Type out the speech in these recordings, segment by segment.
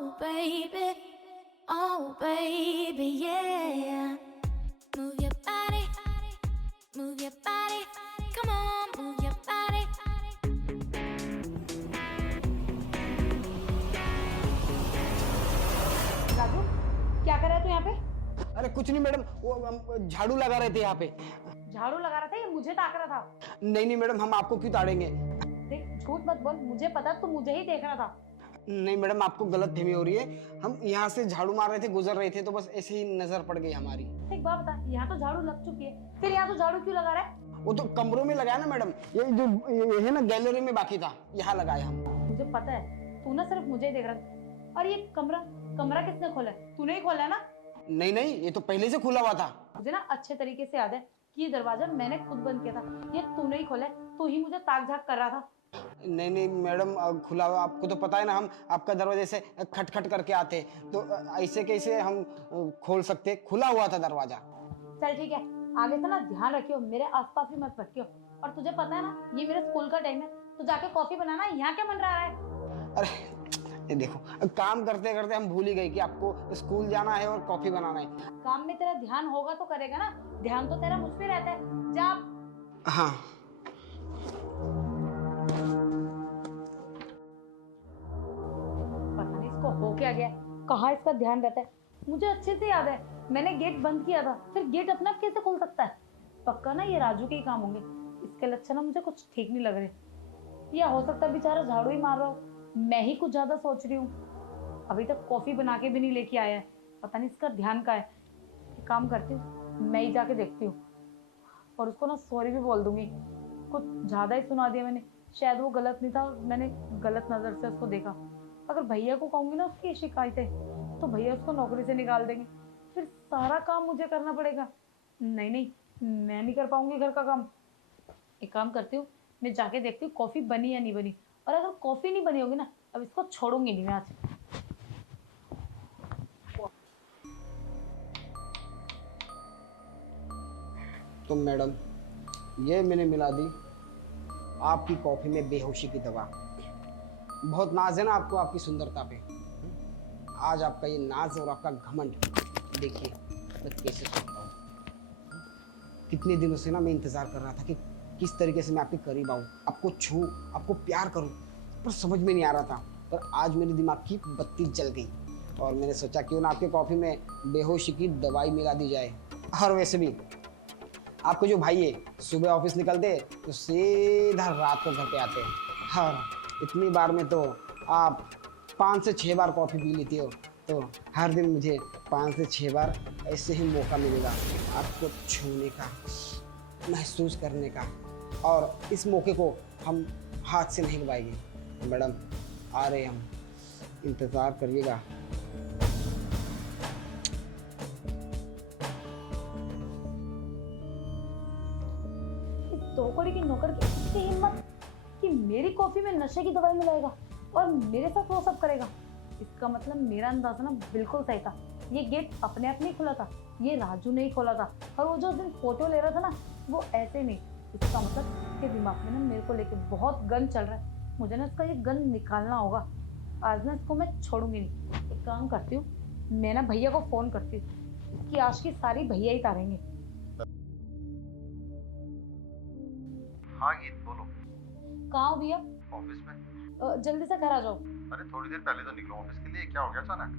oh baby, yeah. Move your body, move your body. Come on, move your body. Raju, क्या कर रहा है तू यहाँ पे? अरे कुछ नहीं मैडम, वो हम झाड़ू लगा रहे थे यहाँ पे। झाड़ू लगा रहा था या मुझे ताक रहा था? नहीं मैडम, हम आपको क्यों ताड़ेंगे। देख, झूठ मत बोल, मुझे पता तू मुझे ही देख रहा था। नहीं मैडम, आपको गलत फहमी हो रही है। हम यहाँ से झाड़ू मार रहे थे, गुजर रहे थे, तो बस ऐसे ही नजर पड़ गई हमारी। एक बात बता, यहाँ तो झाड़ू लग चुकी है, फिर यहाँ तो झाड़ू क्यों लगा रहा है? वो तो कमरों में लगाया ना मैडम, ये है ना गैलरी में बाकी था, यहाँ लगाया हम। मुझे पता है तू ना सिर्फ मुझे ही देख रहा था। और ये कमरा किसने खोला है? तूने ही खोला है ना? नहीं, ये तो पहले से खुला हुआ था। मुझे ना अच्छे तरीके से याद है कि ये दरवाजा मैंने खुद बंद किया था, ये तूने ही खोला है, तू ही मुझे ताक झाक कर रहा था। नहीं मैडम, खुला हुआ, आपको तो पता है ना, हम आपका दरवाजे से खटखट करके आते, तो ऐसे कैसे हम खोल सकते, खुला हुआ था दरवाजा। चल ठीक है, आगे से ना ध्यान रखियो, मेरे आसपास भी मत भटकियो। और तुझे पता है ना, ये मेरे स्कूल का टाइम है, तो जाके कॉफी बनाना। यहाँ क्या बन रहा है? अरे ये देखो, काम करते करते हम भूल ही गए कि आपको स्कूल जाना है और कॉफी बनाना है। काम में तेरा ध्यान होगा तो करेगा ना, ध्यान तो तेरा मुझ पे रहता है। जा। हाँ पता नहीं इसको हो क्या गया, कहाँ इसका ध्यान रहता है। मुझे अच्छे से याद है, मैंने गेट बंद किया था, फिर गेट अपने आप कैसे खुल सकता है? पक्का ना ये राजू के ही काम होंगे। इसके लक्षण ना मुझे कुछ ठीक नहीं लग रहे। या हो सकता है बेचारा झाड़ू ही मार रहा हो, मैं ही कुछ ज्यादा सोच रही हूँ। अभी तक कॉफी बना के भी नहीं लेके आया है, पता नहीं इसका ध्यान का है। एक काम करती हूँ, मैं ही जाके देखती हूँ और उसको ना सॉरी भी बोल दूंगी। कुछ ज्यादा ही सुना दिया मैंने, शायद वो गलत नहीं था और मैंने गलत नजर से उसको देखा। अगर भैया को कहूंगी ना उसकी शिकायतें, तो भैया उसको नौकरी से निकाल देंगे, फिर सारा काम मुझे करना पड़ेगा। नहीं, मैं नहीं कर पाऊंगी घर का काम। एक काम करती हूँ, मैं जाके देखती हूँ कॉफी बनी या नहीं बनी, और अगर कॉफी नहीं बनी होगी ना, अब इसको छोड़ूंगी नहीं मैं आज। तो मैडम, ये मैंने मिला दी आपकी कॉफी में बेहोशी की दवा। बहुत नाज है ना आपको आपकी सुंदरता पे। आज आपका ये नाज और आपका घमंड देखिए मैं कैसे सुनता हूँ। कितने दिनों से ना मैं इंतजार कर रहा था कि किस तरीके से मैं आपके करीब आऊँ, आपको छूँ, आपको प्यार करूँ, पर समझ में नहीं आ रहा था। पर आज मेरे दिमाग की बत्ती जल गई और मैंने सोचा क्यों ना आपके कॉफी में बेहोशी की दवाई मिला दी जाए। और वैसे भी आपको जो भाई है, सुबह ऑफिस निकलते तो सीधा रात को घर पे आते हैं। हाँ, इतनी बार में तो आप 5 से 6 बार कॉफ़ी पी लेती हो, तो हर दिन मुझे 5 से 6 बार ऐसे ही मौका मिलेगा आपको छूने का, महसूस करने का। और इस मौके को हम हाथ से नहीं गवाएंगे। मैडम आ रहे हम, इंतज़ार करिएगा। टोकरी की नौकर की इतनी हिम्मत कि मेरी कॉफी में नशे की दवाई मिलाएगा और मेरे साथ वो सब करेगा। इसका मतलब मेरा अंदाजा ना बिल्कुल सही था, ये गेट अपने आप नहीं खुला था, ये राजू ने ही खोला था। और वो जो उस दिन फोटो ले रहा था ना, वो ऐसे नहीं। इसका मतलब इसके दिमाग में ना मेरे को लेके बहुत गन चल रहा है। मुझे ना इसका ये गन निकालना होगा। आज ना इसको मैं छोड़ूंगी नहीं। एक काम करती हूँ, मैं ना भैया को फोन करती हूँ कि आज की सारी भैया ही तारेंगे। हाँ गीत बोलो। कहाँ हो भैया? ऑफिस में। जल्दी से घर आ जाओ। अरे थोड़ी देर पहले तो निकलो ऑफिस के लिए, क्या हो गया अचानक?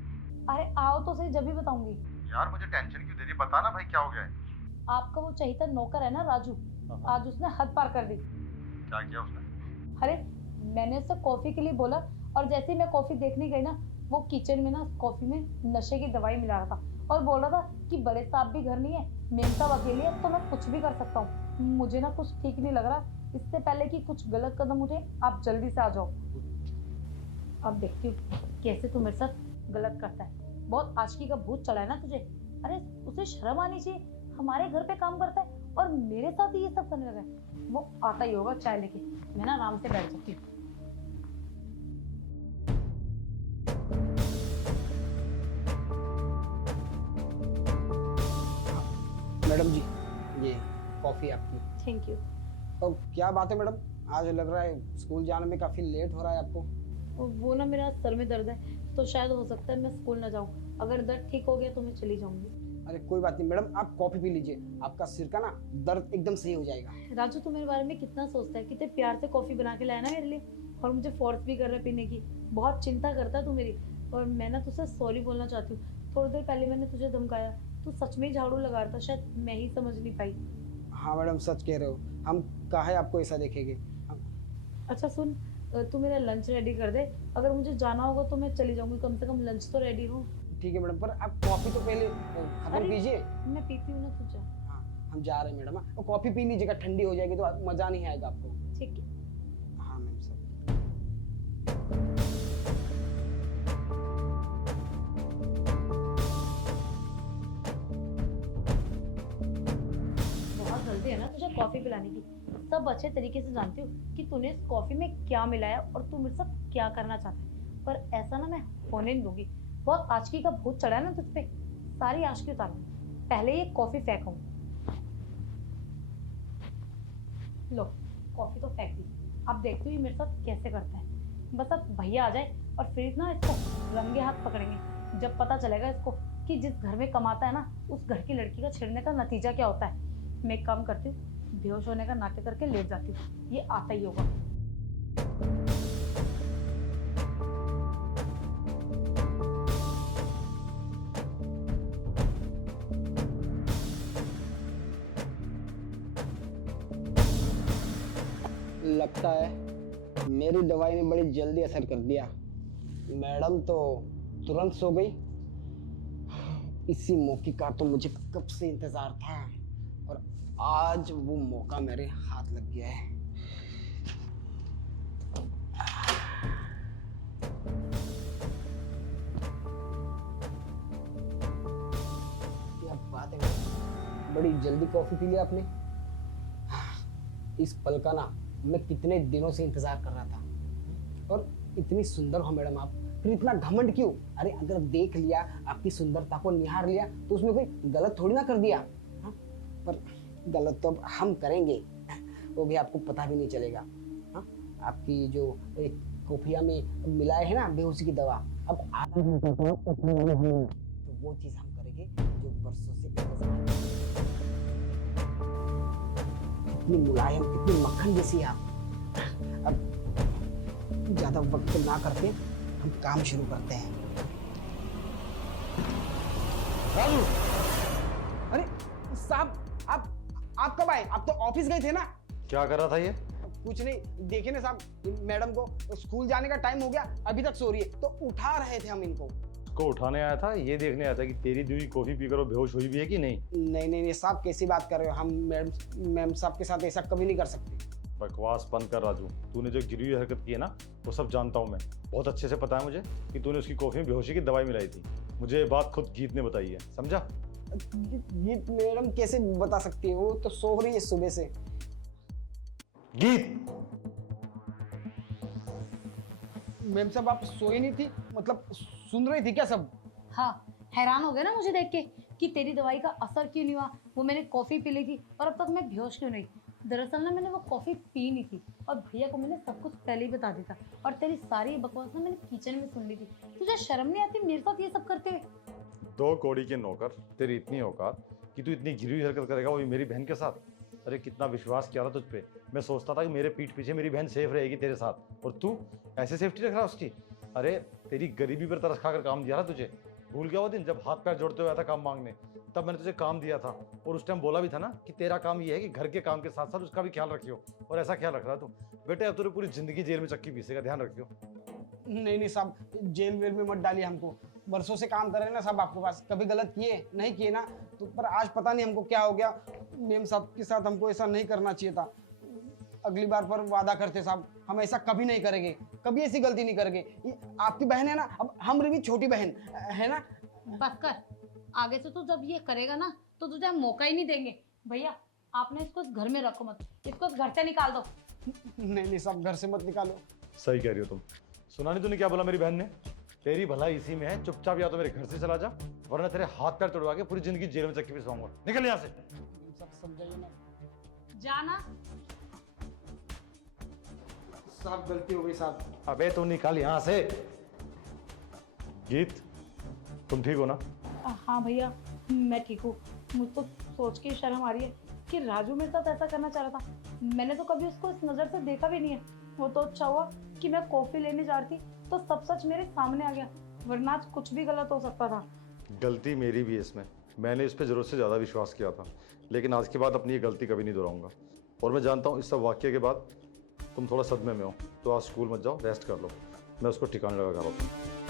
अरे आओ तो सही, जब भी बताऊंगी। यार मुझे टेंशन क्यों दे रही, बता ना भाई क्या हो गया है। आपका वो चहीता नौकर है ना राजू, आज उसने हद पार कर दी। क्या किया उसने? अरे मैंने उससे कॉफी के लिए बोला और जैसे ही मैं कॉफी देखने गई ना, वो किचन में ना कॉफी में नशे की दवाई मिला रहा था और बोल रहा था कि बड़े साहब भी घर नहीं है, मेम साहब अकेले है, तो मैं कुछ भी कर सकता हूँ। मुझे ना कुछ ठीक नहीं लग रहा। इससे पहले कि कुछ गलत कदम उठे, आप जल्दी से आ जाओ। अब देखती हूँ कैसे तू मेरे साथ गलत करता है। बहुत आशिकी का भूत चढ़ा है ना तुझे। अरे उसे शर्म आनी चाहिए, हमारे घर पे काम करता है और मेरे साथ ही ये सब करने लगा है। वो आता ही होगा चाय लेके, मैं ना आराम से बैठ सकती हूँ। मैडम जी, ये कॉफ़ी आपकी। Thank you. तो क्या बात है मैडम, आज लग रहा है स्कूल जाने में काफ़ी लेट हो रहा है आपको। वो ना मेरा सर में दर्द है, तो शायद हो सकता है मैं स्कूल ना जाऊँ। अगर दर्द ठीक हो गया तो मैं चली जाऊंगी। अरे कोई बात नहीं मैडम, आप कॉफी पी लीजिए, आपका सिर का ना दर्द एकदम सही हो जाएगा। राजू तू मेरे बारे में कितना सोचता है, कितने प्यार से कॉफी बना के लाया ना मेरे लिए, और मुझे फोर्स भी कर रहा है पीने की। बहुत चिंता करता है तू मेरी, और मैं ना तुझसे सॉरी बोलना चाहती हूँ। थोड़ी देर पहले मैंने तुझे धमकाया, तू सच में ही झाड़ू लगा रहा था, शायद मैं ही समझ नहीं पाई। हाँ मैडम सच कह रहे हो, हम काहे आपको ऐसा देखेंगे। अच्छा सुन, तू मेरा लंच रेडी कर दे, अगर मुझे जाना होगा तो मैं चली जाऊंगी, कम से कम लंच तो रेडी हो। ठीक है मैडम, पर आप कॉफी तो पहले खत्म अरे, कीजिए। मैं पीती हूँ ना, तू जा। हाँ हम जा रहे हैं मैडम, और कॉफी पी लीजिएगा, ठंडी हो जाएगी तो मजा नहीं आएगा आपको। ठीक है। हाँ मैम सब। बहुत जल्दी है ना तुझे कॉफी पिलाने की। सब अच्छे तरीके से जानती हूँ कि तूने इस कॉफी में क्या मिलाया और तू मेरे साथ क्या करना चाहता है, पर ऐसा ना मैं होने नहीं दूंगी। बहुत आशिकी का भूत चढ़ा है ना तुझ पे, सारी आशिकी उतार लूं। पहले ये कॉफी फेंकूं। लो कॉफी तो फेंक दी, अब देखती हूँ ये मेरे साथ कैसे करता है। बस अब भैया आ जाए और फिर ना इसको रंगे हाथ पकड़ेंगे। जब पता चलेगा इसको कि जिस घर में कमाता है ना, उस घर की लड़की का छिड़ने का नतीजा क्या होता है। मैं एक काम करती हूँ, बेहोश होने का नाटक करके लेट जाती हूँ, ये आता ही होगा। लगता है मेरी दवाई ने बड़ी जल्दी असर कर दिया। मैडम तो तुरंत सो गई। इसी मौके का तो मुझे कब से इंतजार था, और आज वो मौका मेरे हाथ लग गया है। क्या बात है मैडम, बड़ी जल्दी कॉफी पी लिया आपने। इस पल का ना मैं कितने दिनों से इंतजार कर रहा था। और इतनी सुंदर हो मैडम आप, फिर इतना घमंड क्यों? अरे अगर देख लिया, आपकी सुंदरता को निहार लिया, तो उसमें कोई गलत थोड़ी ना कर दिया। हाँ? पर गलत तो अब हम करेंगे, वो भी आपको पता भी नहीं चलेगा। हाँ? आपकी जो कॉफिया में मिलाए है ना बेहोशी की दवा, अब आधा घंटा तो वो चीज हम करेंगे जो बरसों से इतनी मुलायम, इतनी मक्खन जैसी आप। अब ज्यादा वक्त ना करते हम काम शुरू करते हैं। राजू, अरे साहब आप कब आए? आप तो ऑफिस गए थे ना? क्या कर रहा था ये? कुछ नहीं, देखिए ना साहब, मैडम को स्कूल जाने का टाइम हो गया, अभी तक सो रही है, तो उठा रहे थे हम इनको। उसको उठाने आया था, ये देखने आया था कि तेरी दी हुई कॉफी पीकर वो बेहोश हुई भी है कि नहीं। नहीं साहब, कैसी बात कर रहे हो? हम मैम साहब के साथ ऐसा कभी नहीं कर सकते। बकवास बंद कर राजू, तूने जो गिरी हुई हरकत की है ना, वो सब जानता हूँ मैं। बहुत अच्छे से पता है मुझे कि तूने उसकी कॉफी में बेहोशी की दवाई मिलाई थी। मुझे ये बात खुद गीत ने बताई है, समझा? ये मैडम कैसे बता सकती है? वो तो सो रही है सुबह से। गीत, मैम साहब आप सोई नहीं थी, मतलब सुन रही थी क्या सब? हाँ, हैरान हो गया ना मुझे देख के कि तेरी दवाई का असर क्यों नहीं हुआ। वो मैंने कॉफी पी ली थी और अब तक मैं बेहोश क्यों नहीं। दरअसल ना मैंने वो कॉफी पी नहीं थी, और भैया को मैंने सब कुछ पहले ही बता दिया था, और तेरी सारी बकवास ना मैंने किचन में सुन ली थी। तुझे शर्म नहीं आती मेरे साथ ये सब करते हुए? दो कौड़ी के नौकर, तेरी इतनी औकात कि तू इतनी गिरी हुई हरकत करेगा, वो भी मेरी बहन के साथ। अरे कितना विश्वास किया था तुझ पे। मैं सोचता था कि मेरे पीठ पीछे मेरी बहन सेफ रहेगी तेरे साथ, और तू ऐसे सेफ्टी रख रहा उसकी। अरे तेरी गरीबी पर तरस खाकर काम दिया था तुझे। भूल गया वो दिन जब हाथ पैर जोड़ते हुए आया था काम मांगने? तब मैंने तुझे काम दिया था, और उस टाइम बोला भी था ना कि तेरा काम ये है कि घर के काम के साथ साथ उसका भी ख्याल रखियो, और ऐसा ख्याल रख रहा तू। बेटे अब तूने पूरी जिंदगी जेल में चक्की पीसेगा, ध्यान रखियो। नहीं साहब, जेल वेल में मत डालिए हमको। बरसों से काम कर रहे हैं ना साहब आपके पास, कभी गलत किए नहीं किए ना, तो पर आज पता नहीं हमको क्या हो गया। मैम साहब के साथ हमको ऐसा नहीं करना चाहिए था। अगली बार पर वादा करते साहब, हम ऐसा कभी नहीं करेंगे, कभी ऐसी गलती नहीं करेंगे। ये आपकी बहन है ना, अब हम भी छोटी बहन है ना। बस कर, आगे से तो जब ये करेगा ना तो तुझे हम मौका ही नहीं देंगे। भैया आपने इसको घर में रखो मत, इसको घर से निकाल दो। नहीं साहब, घर से मत निकालो। सही कह रही हो तुम। सुना नहीं तूने क्या बोला मेरी बहन ने? तेरी भलाई इसी में है, चुपचाप या तो मेरे घर से चला जा, वरना तेरे हाथ पैर तोड़वा के पूरी जिंदगी जेल में चक्की पिसवाऊंगा। निकल यहाँ से। सब समझाइए ना जाना। साहब, गलती हो गई साहब। अबे तू निकल यहाँ से। गीत, तुम ठीक हो ना? हाँ भैया, मैं ठीक हूँ। मुझको सोच के शर्म आ रही है कि राजू मेरे साथ ऐसा करना चाह रहा था। मैंने तो कभी उसको इस नज़र से देखा भी नहीं है। वो तो अच्छा हुआ कि मैं कॉफ़ी लेने जा रही थी तो सब सच मेरे सामने आ गया, वरना आज कुछ भी गलत हो सकता था। गलती मेरी भी है इसमें, मैंने इस पर ज़रूरत से ज़्यादा विश्वास किया था, लेकिन आज के बाद अपनी ये गलती कभी नहीं दोहराऊंगा। और मैं जानता हूँ इस सब वाक्य के बाद तुम थोड़ा सदमे में हो, तो आज स्कूल मत जाओ, रेस्ट कर लो, मैं उसको ठिकाने लगा कर रहा हूँ।